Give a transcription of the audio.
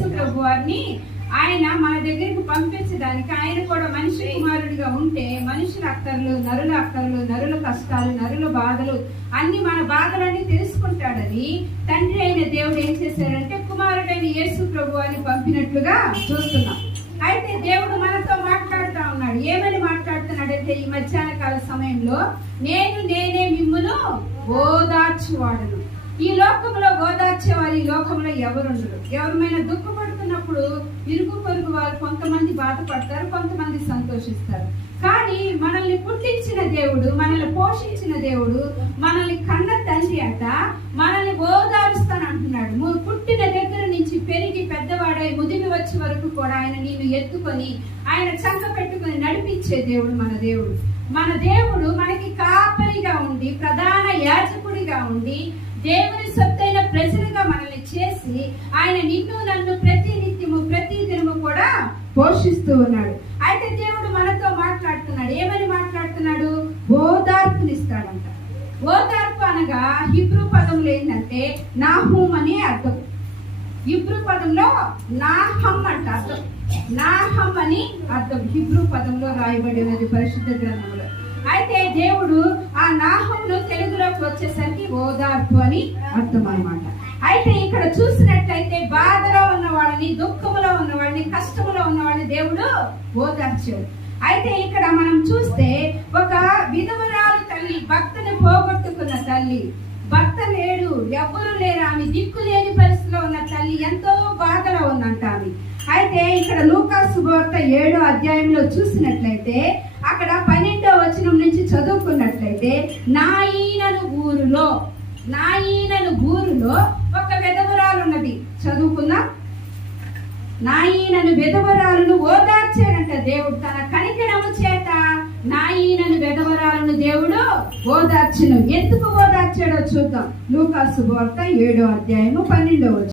ప్రభు వారిని ఆయన మన దగ్గరికి పంపించడానికి ఆయన కూడా మనిషి కుమారుడిగా ఉంటే మనుషుల అక్కర్లు, నరుల కష్టాలు, నరుల బాధలు అన్ని మన బాధలన్నీ తెలుసుకుంటాడని తండ్రి అయిన దేవుడు ఏం చేశారంటే కుమారుడైన యేసు ప్రభు వారిని పంపినట్లుగా చూస్తున్నాం. అయితే దేవుడు మనతో మాట్లాడుతూ ఉన్నాడు. ఏమని మాట్లాడుతున్నాడంటే ఈ మధ్యాహ్న కాల సమయంలో నేనే మిమ్మును ఓదార్చువాడను. ఈ లోకంలో ఓదార్చేవారు ఈ లోకంలో ఎవరుండరు. ఎవరిమైనా దుఃఖపడుతున్నప్పుడు ఇరుగు పొరుగు వారు కొంతమంది బాధపడతారు, కొంతమంది సంతోషిస్తారు. కానీ మనల్ని పుట్టించిన దేవుడు, మనల్ని పోషించిన దేవుడు, మనల్ని కన్న తండ్రి అంట మనల్ని ఓదారుస్తానంటున్నాడు. పుట్టిన దగ్గర నుంచి పెరిగి పెద్దవాడై ముదిమి వచ్చే వరకు కూడా ఆయన నిన్ను ఎత్తుకొని ఆయన చంక పెట్టుకొని నడిపించే దేవుడు మన దేవుడు మనకి కాపరిగా ఉండి ప్రధాన యాజకుడిగా ఉండి దేవుని సొత్తైన ప్రజలుగా మనల్ని చేసి ఆయన నిన్ను నన్ను ప్రతి నిత్యము ప్రతి దినము కూడా పోషిస్తూ ఉన్నాడు. అయితే దేవుడు మనతో మాట్లాడుతున్నాడు. ఏమని మాట్లాడుతున్నాడు? ఓదార్పునిస్తాడంట. ఓదార్పు అనగా హిబ్రూ పదంలో ఏంటంటే నాహూమ్ అని అర్థం. హిబ్రూ పదంలో నాహమ్ అంట అర్థం. నాహమ్ అని అర్థం హిబ్రూ పదంలో రాయబడినది పరిశుద్ధ గ్రంథంలో. అయితే దేవుడు ఆ నాహంను తెలుగులోకి వచ్చేసరికి ఓదార్పు అని అర్థం అన్నమాట. అయితే ఇక్కడ చూసినట్లయితే బాధలో ఉన్న వాళ్ళని, దుఃఖంలో ఉన్న వాళ్ళని, కష్టంలో ఉన్న వాళ్ళని దేవుడు ఓదార్చాడు. అయితే ఇక్కడ మనం చూస్తే ఒక విధవరాలు తల్లి, భర్తను పోగొట్టుకున్న తల్లి, భర్త లేడు, ఎవ్వరు లేరు, ఆమె దిక్కు లేని పరిస్థితిలో ఉన్న తల్లి ఎంతో బాధలో ఉందంట ఆమె. అయితే ఇక్కడ లూకా సువార్త 7వ అధ్యాయంలో చూసినట్లయితే అక్కడ 12వ వచనం నుంచి చదువుకున్నట్లయితే నాయీనను ఊరులో ఒక విధవరాలు ఉన్నది. చదువుకుందాం. నాయీనను విధవరాలను ఓదార్చాడంట దేవుడు. తన కనికరము చేత నాయీనను విధవరాలను దేవుడు ఓదార్చును. ఎందుకు ఓదార్చాడో చూద్దాం. లూకా సువార్త 7వ అధ్యాయము 12వ వచనం.